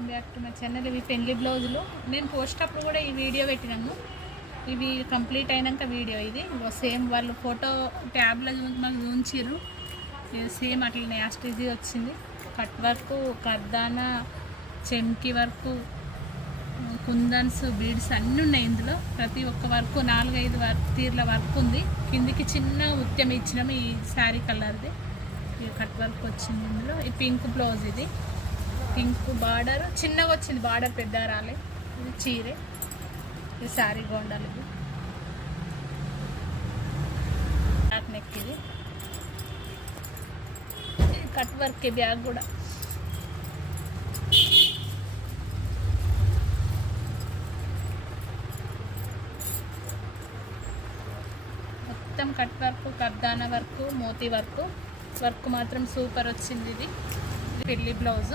Welcome back to my channel. ఇవి పెళ్లి బ్లౌజులు. నేను పోస్ట్ అప్పుడు కూడా ఈ వీడియో పెట్టినాను. ఇవి కంప్లీట్ అయినాక వీడియో ఇది సేమ్ వాళ్ళు ఫోటో ట్యాబ్లో మాకు చూపించారు. సేమ్ అట్లనే యాస్టిజీ వచ్చింది. కట్ వర్క్, కర్దానా, చెమ్కి వర్క్, కుందన్స్, బీడ్స్ అన్నీ ఉన్నాయి ఇందులో. ప్రతి ఒక్క వర్క్ 4-5 తీర్ల వర్క్ ఉంది. కిందికి చిన్న ముత్యం ఇచ్చినాము ఈ శారీ కలర్ది. కట్ వర్క్ వచ్చింది ఇందులో. ఈ పింక్ బ్లౌజ్, ఇది పింక్ బార్డర్ చిన్నగా వచ్చింది, బార్డర్ పెద్ద రాలే. ఇది చీరే, ఇది శారీ గోండాలు, ఇది బ్యాక్ నెక్, ఇది కట్ వర్క్ బ్యాగ్ కూడా. మొత్తం కట్ వర్క్, కర్దానా వర్క్, మోతీ వర్క్ మాత్రం సూపర్ వచ్చింది. ఇది పెళ్లి బ్లౌజ్.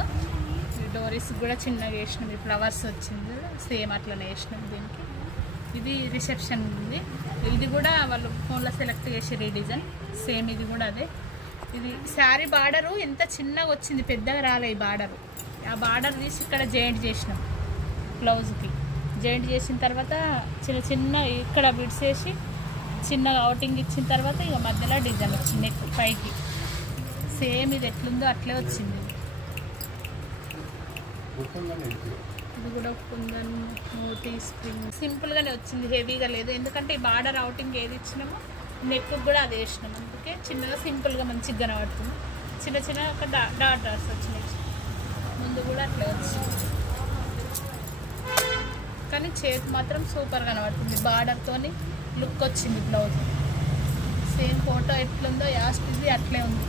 డోరీస్ కూడా చిన్నగా వేసినాం, ఈ ఫ్లవర్స్ వచ్చింది సేమ్ అట్లనే వేసినాం దీనికి. ఇది రిసెప్షన్ ఉంది. ఇది కూడా వాళ్ళు ఫోన్లో సెలెక్ట్ చేసి డిజైన్ సేమ్, ఇది కూడా అదే. ఇది శారీ బార్డరు ఎంత చిన్నగా వచ్చింది, పెద్దగా రాలే ఈ బార్డరు. ఆ బార్డర్ తీసి ఇక్కడ జాయింట్ చేసినాం బ్లౌజ్కి. జాయింట్ చేసిన తర్వాత చిన్న చిన్న ఇక్కడ బిడ్స్ వేసి చిన్నగా అవుటింగ్ ఇచ్చిన తర్వాత ఇక మధ్యలో డిజైన్ వచ్చింది నెక్ పైకి. సేమ్ ఇది ఎట్లుందో అట్లే వచ్చింది. ఇది కూడా కుందన్, మోతీ, స్ప్రింగ్ సింపుల్గానే వచ్చింది, హెవీగా లేదు. ఎందుకంటే ఈ బార్డర్ అవుటింగ్ ఏది ఇచ్చినామో నెక్ కూడా అది వేసినాము, అందుకే చిన్నగా సింపుల్గా మంచిగా కనబడుతుంది. చిన్న చిన్న ఒక డాట్ డాట్స్ వచ్చినాయి. ముందు కూడా అట్లే వచ్చింది, కానీ చేతి మాత్రం సూపర్ కనబడుతుంది. బార్డర్తోని లుక్ వచ్చింది బ్లౌజ్. సేమ్ ఫోటో ఎట్లుందో యాస్టిది అట్లే ఉంది.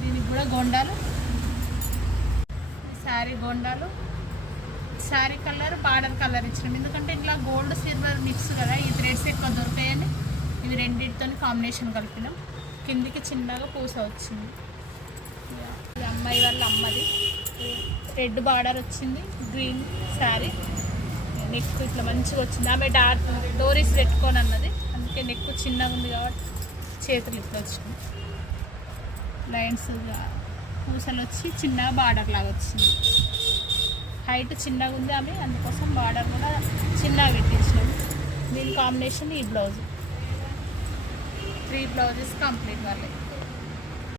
దీనికి కూడా గోండాలు, శారీ గోండాలు, శారీ కలర్ బార్డర్ కలర్ ఇచ్చినాం. ఎందుకంటే ఇట్లా గోల్డ్ సిల్వర్ మిక్స్ కదా, ఈ థ్రెడ్స్ ఎక్కువ దొరికాయని ఇవి రెండింటితో కాంబినేషన్ కలిపినాం. కిందికి చిన్నగా పూస వచ్చింది. ఇది అమ్మాయి వాళ్ళ అమ్మది. రెడ్ బార్డర్ వచ్చింది, గ్రీన్ శారీ. నెక్ ఇట్లా మంచిగా వచ్చింది. ఆమె డోరీస్ పెట్టుకొని అన్నది, అందుకే నెక్ చిన్నగా ఉంది కాబట్టి చేతులు ఇట్లా వచ్చింది. లైన్స్ పూసలు వచ్చి చిన్న బార్డర్ లాగా వచ్చింది. హైట్ చిన్నగా ఉంది ఆమె, అందుకోసం బార్డర్ కూడా చిన్నగా పెట్టించినాము. దీని కాంబినేషన్ ఈ బ్లౌజ్. 3 బ్లౌజెస్ కంప్లీట్ వాళ్ళే.